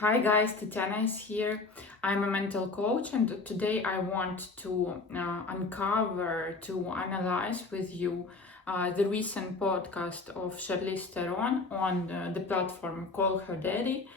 Hi guys, Tatiana is here. I'm a mental coach, and today I want to uncover, to analyze with you the recent podcast of Charlize Theron on the platform Call Her Daddy.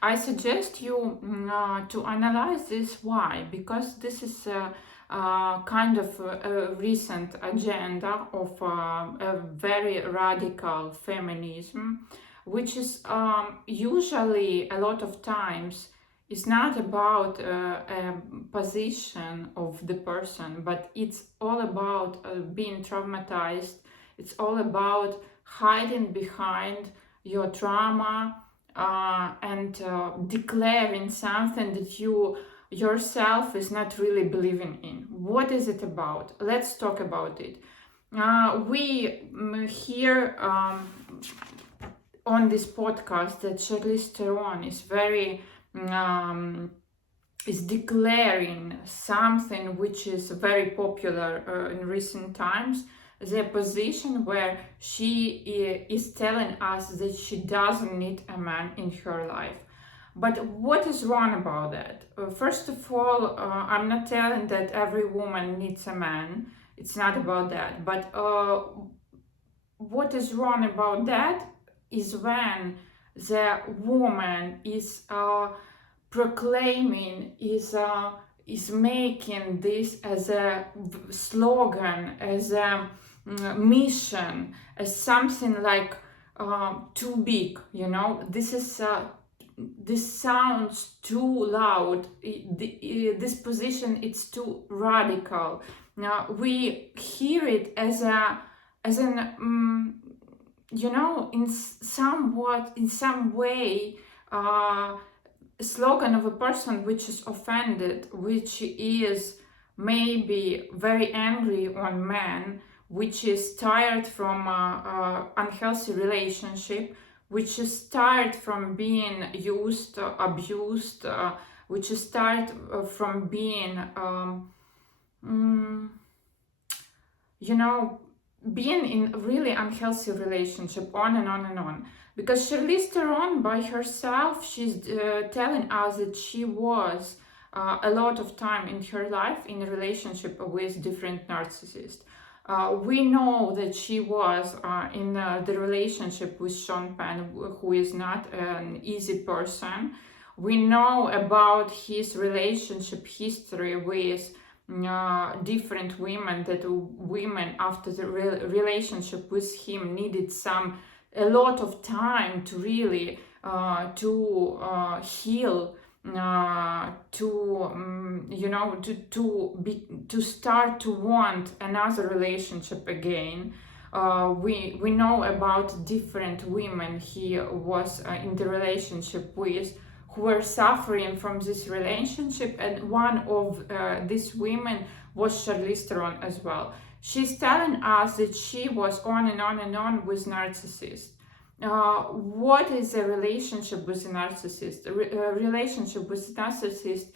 I suggest you to analyze this. Why? Because this is kind of a recent agenda of a very radical feminism, which is usually a lot of times is not about a position of the person, but it's all about being traumatized. It's all about hiding behind your trauma and declaring something that you yourself is not really believing in. What is it about? Let's talk about it. We hear on this podcast that Charlize Theron is very is declaring something which is very popular in recent times, the position where she is telling us that she doesn't need a man in her life. But what is wrong about that? First of all, I'm not telling that every woman needs a man. It's not about that. But what is wrong about that is when the woman is proclaiming, is making this as a slogan, as a mission, as something like too big. This sounds too loud. This position, it's too radical. Now we hear it as an in some way, slogan of a person which is offended, which is maybe very angry on men, which is tired from unhealthy relationship, which is tired from being used, abused, which is tired from being, being in a really unhealthy relationship, on and on and on. Because Charlize Theron by herself, she's telling us that she was a lot of time in her life in a relationship with different narcissists. We know that she was in the relationship with Sean Penn, who is not an easy person. We know about his relationship history with different women, that women after the relationship with him needed a lot of time to really heal, to start to want another relationship again. We know about different women he was in the relationship with, who were suffering from this relationship, and one of these women was Charlize Theron as well. She's telling us that she was on and on and on with narcissists. What is a relationship with a narcissist? A relationship with a narcissist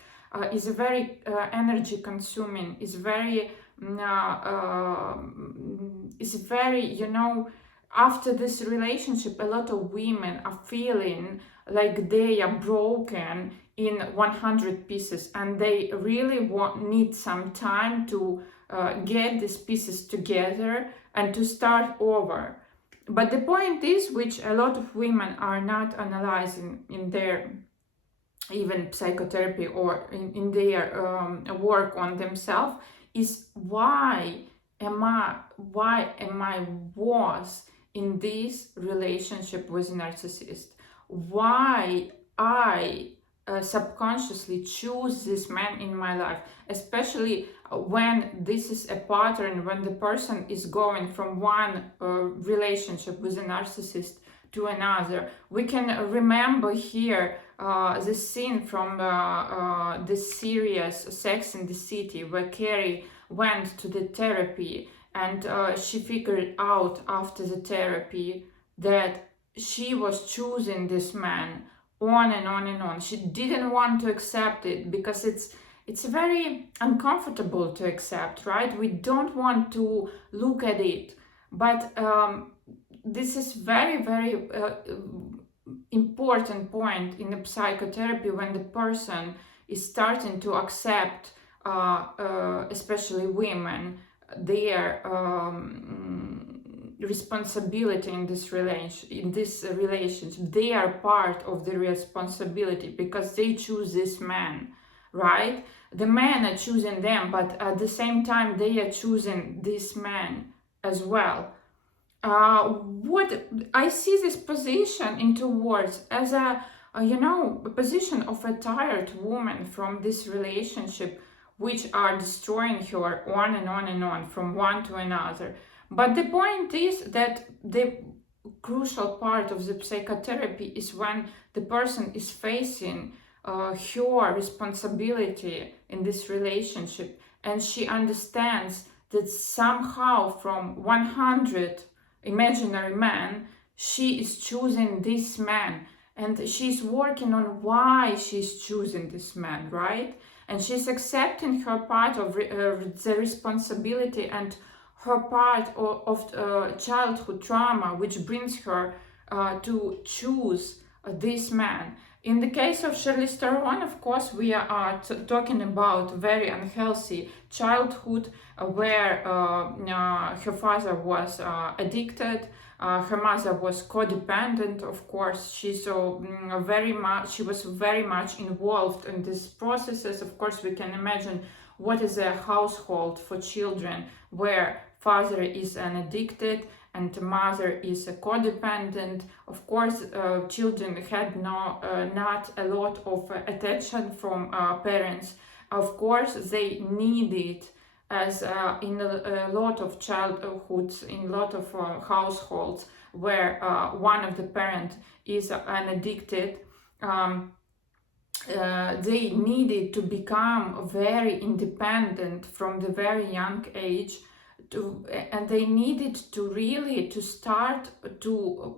is a very energy consuming, is very, after this relationship, a lot of women are feeling like they are broken in 100 pieces, and they really need some time to get these pieces together and to start over. But the point is, which a lot of women are not analyzing in their even psychotherapy or in their work on themselves, is why am I was in this relationship with a narcissist? Why I subconsciously choose this man in my life, especially when this is a pattern, when the person is going from one relationship with a narcissist to another. We can remember here the scene from this series Sex and the City, where Carrie went to the therapy, and she figured out after the therapy that she was choosing this man on and on and on. She didn't want to accept it because it's very uncomfortable to accept, right? We don't want to look at it, but this is very, very important point in the psychotherapy when the person is starting to accept, especially women, their responsibility in this relationship. They are part of the responsibility because they choose this man, right? The men are choosing them, but at the same time they are choosing this man as well. What I see this position into words as a position of a tired woman from this relationship, which are destroying her on and on and on from one to another. But the point is that the crucial part of the psychotherapy is when the person is facing her responsibility in this relationship, and she understands that somehow from 100 imaginary men, she is choosing this man, and she's working on why she's choosing this man, right? And she's accepting her part of the responsibility and her part of childhood trauma, which brings her to choose this man. In the case of Charlize Theron, of course, we are talking about very unhealthy childhood where her father was addicted, her mother was codependent. Of course, she was very much involved in these processes. Of course, we can imagine what is a household for children where father is an addicted and mother is a codependent. Of course, children had not a lot of attention from parents. Of course, they needed, as in a lot of childhoods, in a lot of households where one of the parents is an addicted, they needed to become very independent from the very young age, and they needed to really to start to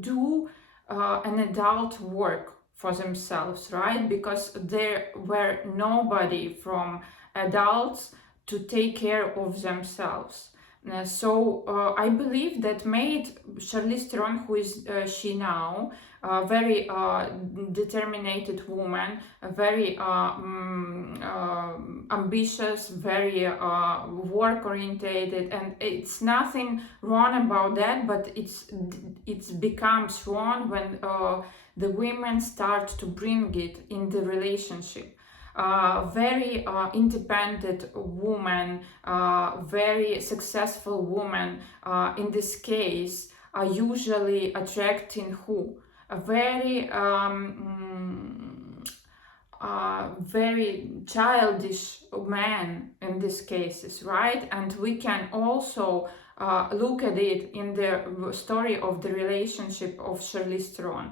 do an adult work for themselves, right? Because there were nobody from adults to take care of themselves. So I believe that made Charlize Theron, who is she now, a very determined woman, a very ambitious, very work-orientated, and it's nothing wrong about that, but it becomes wrong when the women start to bring it in the relationship. Very independent woman, very successful woman, in this case, are usually attracting who? A very very childish man in these cases, right? And we can also look at it in the story of the relationship of Charlize Theron.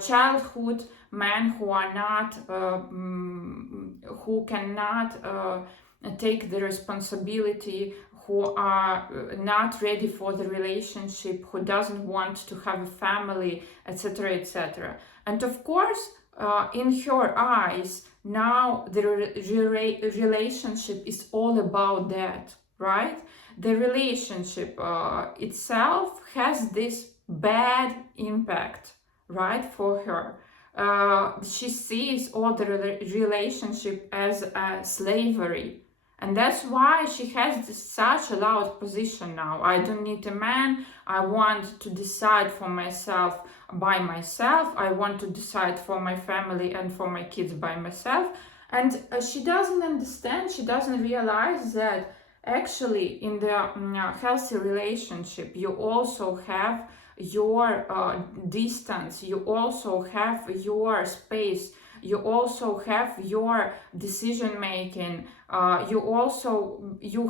Childhood men who are not, who cannot take the responsibility, who are not ready for the relationship, who doesn't want to have a family, etc., etc. And of course, in her eyes, now the relationship is all about that, right? The relationship itself has this bad impact, right, for her. She sees all the relationship as a slavery, and that's why she has such a loud position now. I don't need a man. I want to decide for myself by myself. I want to decide for my family and for my kids by myself. And she doesn't understand, she doesn't realize that actually in the healthy relationship, you also have your distance, you also have your space, you also have your decision making, you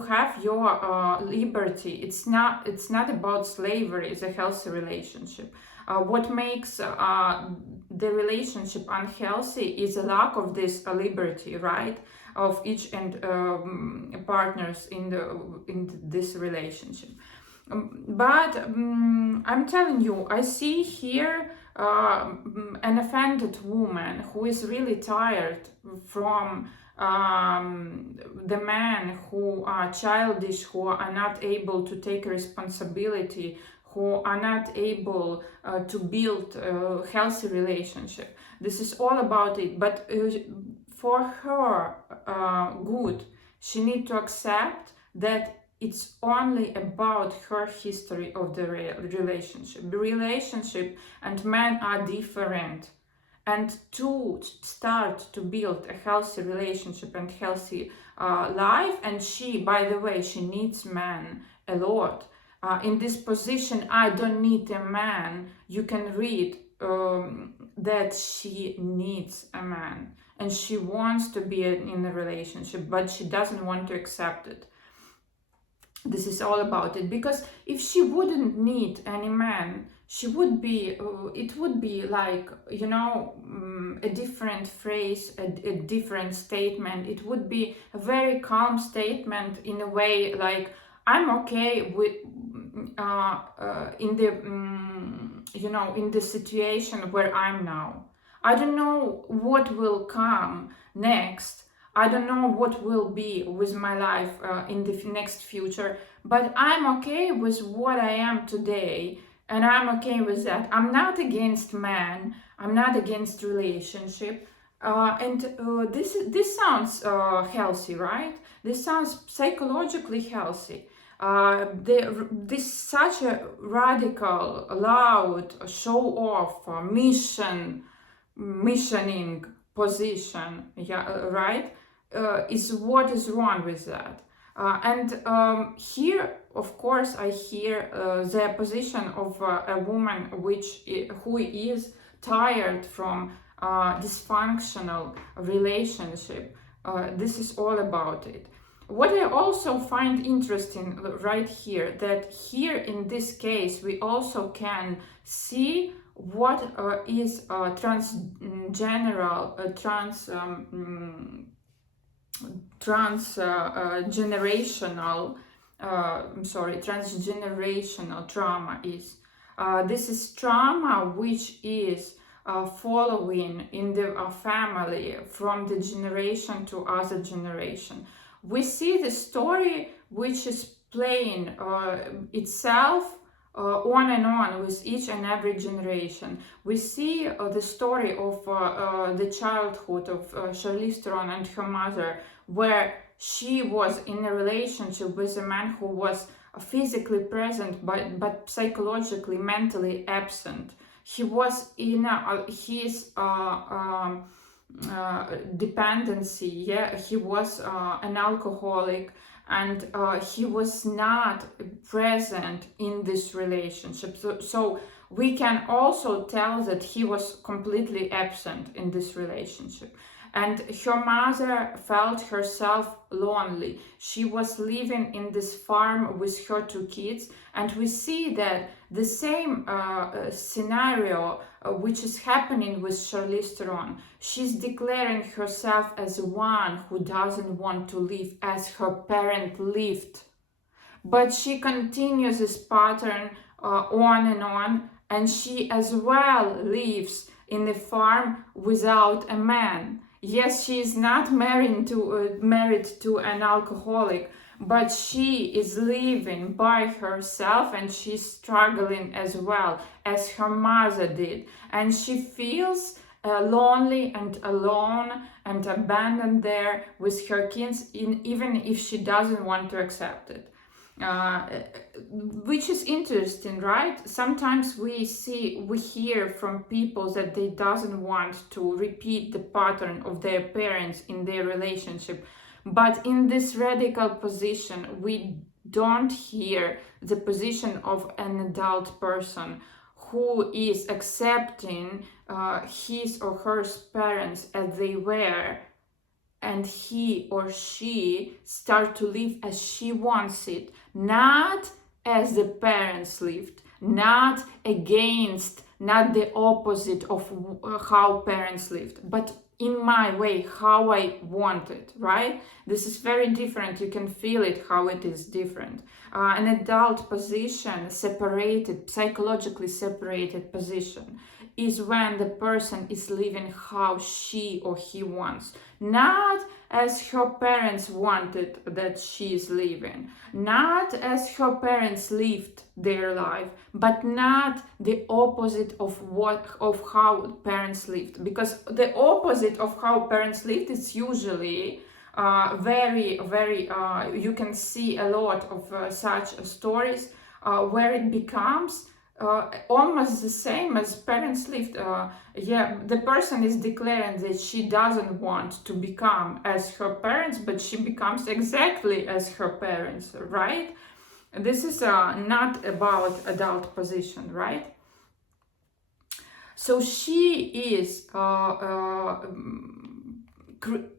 have your liberty. It's not about slavery. It's a healthy relationship. What makes the relationship unhealthy is a lack of this liberty, right, of each and partners in this relationship. But I'm telling you, I see here an offended woman who is really tired from the men who are childish, who are not able to take responsibility, who are not able to build a healthy relationship. This is all about it. But for her good, she needs to accept that it's only about her history of the relationship. The relationship and men are different. And to start to build a healthy relationship and healthy life, and she, by the way, she needs men a lot. In this position, I don't need a man. You can read that she needs a man. And she wants to be in a relationship, but she doesn't want to accept it. This is all about it. Because if she wouldn't need any man, she would be, it would be like, you know, a different phrase, a different statement. It would be a very calm statement in a way like, I'm okay with, in the, you know, in the situation where I'm now. I don't know what will come next. I don't know what will be with my life in the next future, but I'm okay with what I am today, and I'm okay with that. I'm not against man. I'm not against relationship, and this sounds healthy, right? This sounds psychologically healthy. This such a radical, loud, show off, missioning position, yeah, right? Is what is wrong with that. And here, of course, I hear the position of a woman who is tired from dysfunctional relationship. This is all about it. What I also find interesting right here, that here in this case, we also can see what is transgenerational trauma is. This is trauma which is following in the family from the generation to other generation. We see the story which is playing itself on and on with each and every generation. We see the story of the childhood of Charlize Theron and her mother, where she was in a relationship with a man who was physically present but psychologically, mentally absent. He was in his dependency. Yeah, he was an alcoholic, and he was not present in this relationship. So we can also tell that he was completely absent in this relationship. And her mother felt herself lonely. She was living in this farm with her 2 kids, and we see that the same scenario which is happening with Charlize Theron. She's declaring herself as one who doesn't want to live as her parent lived. But she continues this pattern on and on, and she as well lives in a farm without a man. Yes, she is not married to an alcoholic, but she is living by herself, and she's struggling as well as her mother did. And she feels lonely and alone and abandoned there with her kids, even if she doesn't want to accept it. Which is interesting, right? Sometimes we hear from people that they doesn't want to repeat the pattern of their parents in their relationship, but in this radical position we don't hear the position of an adult person who is accepting his or her parents as they were, and he or she start to live as she wants it, not as the parents lived, not against, not the opposite of how parents lived, but in my way, how I want it, right? This is very different. You can feel it, how it is different. An adult position, separated, psychologically separated position, is when the person is living how she or he wants, not as her parents wanted that she is living, not as her parents lived their life, but not the opposite of how parents lived. Because the opposite of how parents lived is usually very, you can see a lot of such stories where it becomes almost the same as parents lived. The person is declaring that she doesn't want to become as her parents, but she becomes exactly as her parents, right? This is not about adult position, right? So she is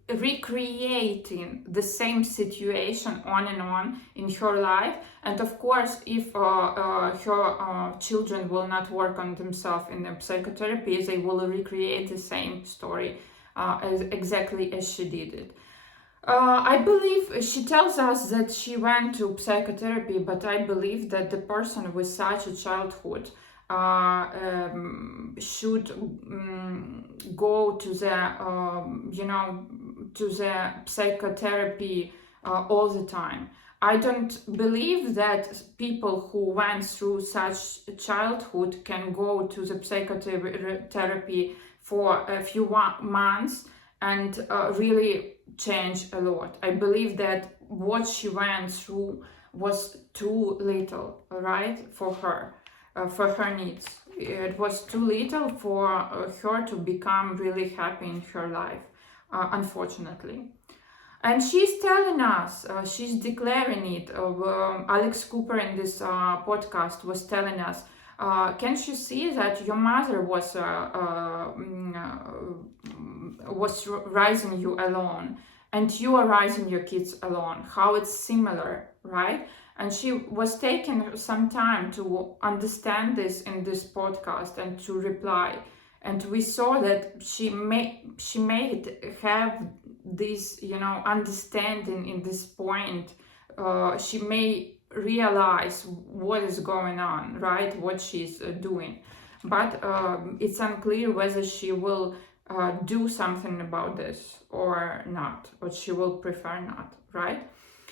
recreating the same situation on and on in her life. And of course, if her children will not work on themselves in the psychotherapy, they will recreate the same story exactly as she did it. I believe she tells us that she went to psychotherapy, but I believe that the person with such a childhood should go to the to the psychotherapy all the time. I don't believe that people who went through such childhood can go to the psychotherapy for a few months and really change a lot. I believe that what she went through was too little, right, for her needs. It was too little for her to become really happy in her life, unfortunately. And she's telling us, she's declaring it. Alex Cooper in this podcast was telling us, can't you see that your mother was raising you alone, and you are raising your kids alone? How it's similar, right? And she was taking some time to understand this in this podcast and to reply. And we saw that she made have this, understanding in this point. She may realize what is going on, right? What she's doing. But it's unclear whether she will do something about this or not, or she will prefer not, right?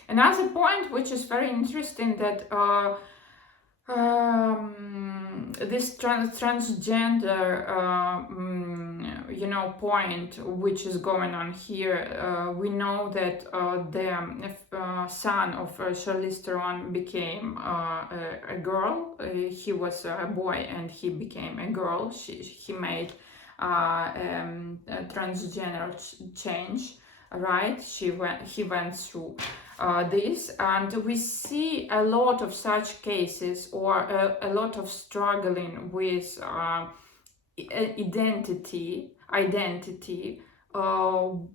Another point which is very interesting, that this transgender point which is going on here, we know that the son of Charlize Theron became a girl. He was a boy and he became a girl. He made a transgender change, right? He went through this, and we see a lot of such cases, or a lot of struggling with identity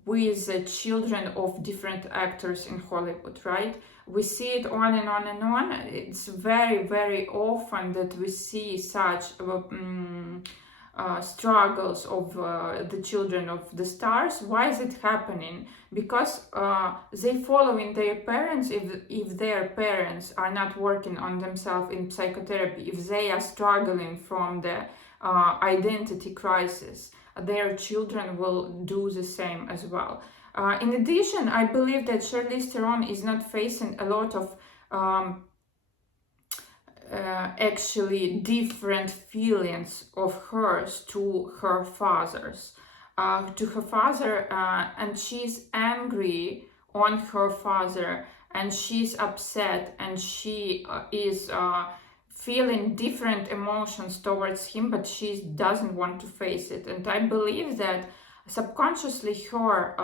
with the children of different actors in Hollywood, right? We see it on and on and on. It's very, very often that we see such struggles of the children of the stars. Why is it happening? Because they follow in their parents. If their parents are not working on themselves in psychotherapy, if they are struggling from the identity crisis, their children will do the same as well. In addition, I believe that Charlize Theron is not facing a lot of actually different feelings of hers to her father's. And she's angry on her father, and she's upset, and she is feeling different emotions towards him, but she doesn't want to face it. And I believe that subconsciously her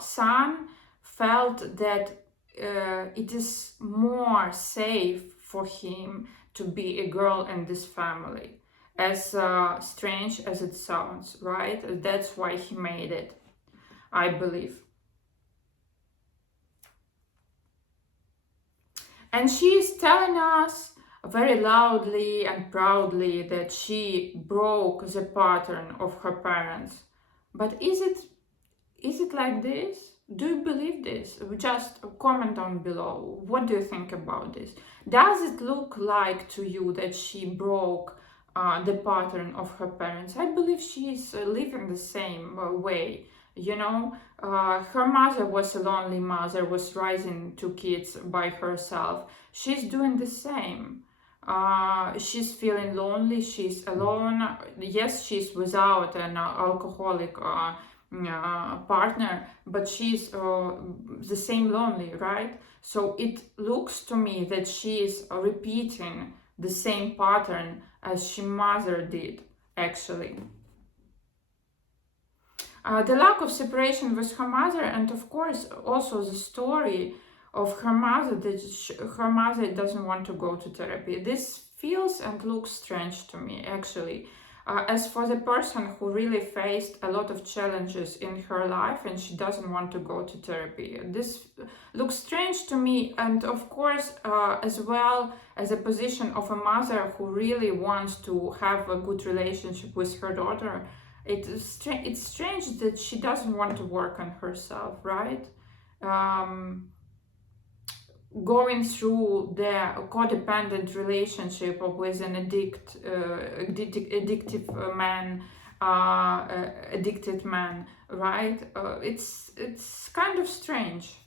son felt that it is more safe for him to be a girl in this family, as strange as it sounds, right? That's why he made it, I believe. And she is telling us very loudly and proudly that she broke the pattern of her parents. But is it like this? Do you believe this? Just comment down below. What do you think about this? Does it look like to you that she broke the pattern of her parents. I believe she is living the same way. You know, her mother was a lonely mother, was raising two kids by herself. She's doing the same. She's feeling lonely, she's alone. Yes, she's without an alcoholic partner, but she's the same lonely, right? So it looks to me that she is repeating the same pattern as she mother did, actually. The lack of separation with her mother, and of course also the story of her mother, that her mother doesn't want to go to therapy. This feels and looks strange to me, actually. As for the person who really faced a lot of challenges in her life and she doesn't want to go to therapy, this looks strange to me. And of course, as well as a position of a mother who really wants to have a good relationship with her daughter, it's strange that she doesn't want to work on herself, right? Going through the codependent relationship with an addictive man, addicted man, right? It's kind of strange.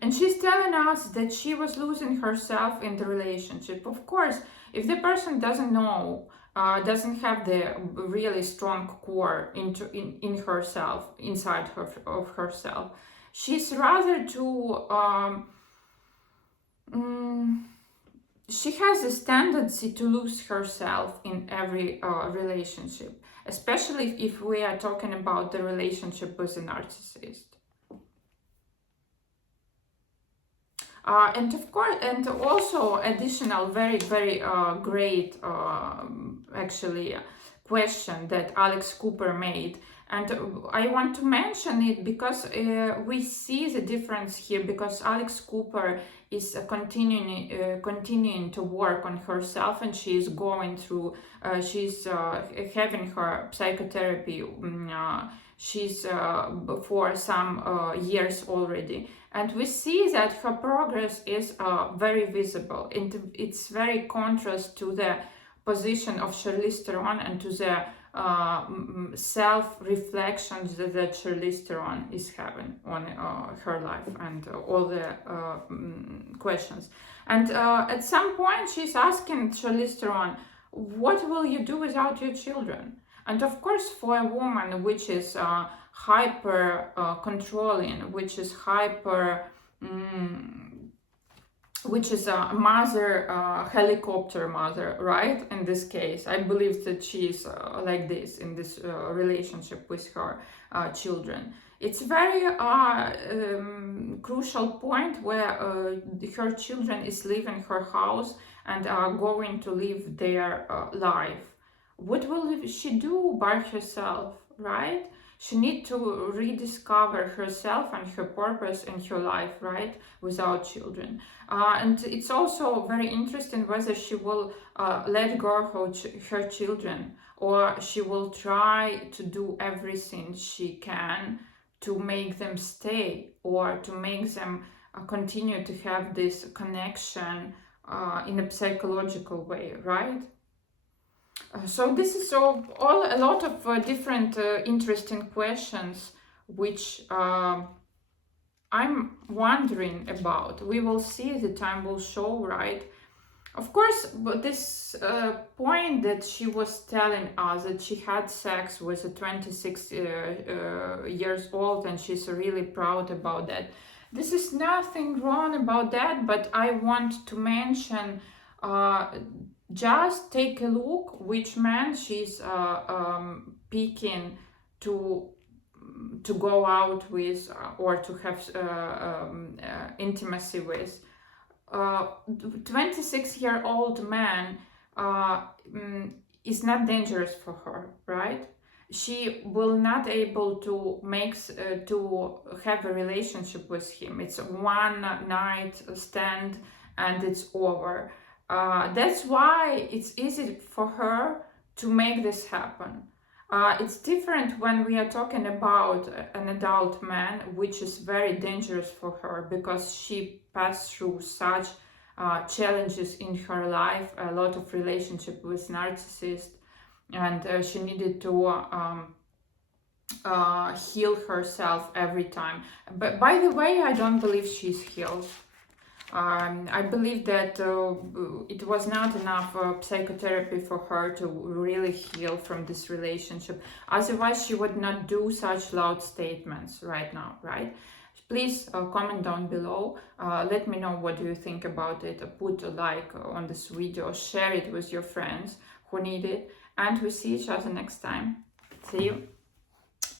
And she's telling us that she was losing herself in the relationship. Of course, if the person doesn't know, doesn't have the really strong core in herself, inside of herself, she's rather to she has this tendency to lose herself in every relationship, especially if we are talking about the relationship with a narcissist. And of course, and also additional very great actually question that Alex Cooper made, and I want to mention it because we see the difference here, because Alex Cooper is continuing to work on herself, and she is going through she's having her psychotherapy, she's for some years already. And we see that her progress is very visible. It's very contrast to the position of Charlize Theron and to the self-reflections that Charlize Theron is having on her life and all the questions. And at some point she's asking Charlize Theron, what will you do without your children? And of course, for a woman which is hyper controlling, which is hyper, which is a mother, helicopter mother, right? In this case, I believe that she is like this in this relationship with her children. It's very crucial point where her children is leaving her house and are going to live their life. What will she do by herself, right? She needs to rediscover herself and her purpose in her life, right? Without children. And it's also very interesting whether she will let go her children, or she will try to do everything she can to make them stay, or to make them continue to have this connection in a psychological way, right? So this is a lot of different interesting questions which I'm wondering about. We will see, the time will show, right? Of course, but this point that she was telling us that she had sex with a 26 years old, and she's really proud about that. This is nothing wrong about that, but I want to mention just take a look which man she's picking to go out with or to have intimacy with. 26-year-old man is not dangerous for her, right? She will not able to to have a relationship with him. It's a one night stand and it's over. That's why it's easy for her to make this happen. It's different when we are talking about an adult man, which is very dangerous for her because she passed through such challenges in her life, a lot of relationship with narcissists, and she needed to heal herself every time. But by the way, I don't believe she's healed. I believe that it was not enough psychotherapy for her to really heal from this relationship. Otherwise, she would not do such loud statements right now, right? Please comment down below. Let me know what do you think about it. Put a like on this video. Share it with your friends who need it. And we see each other next time. See you.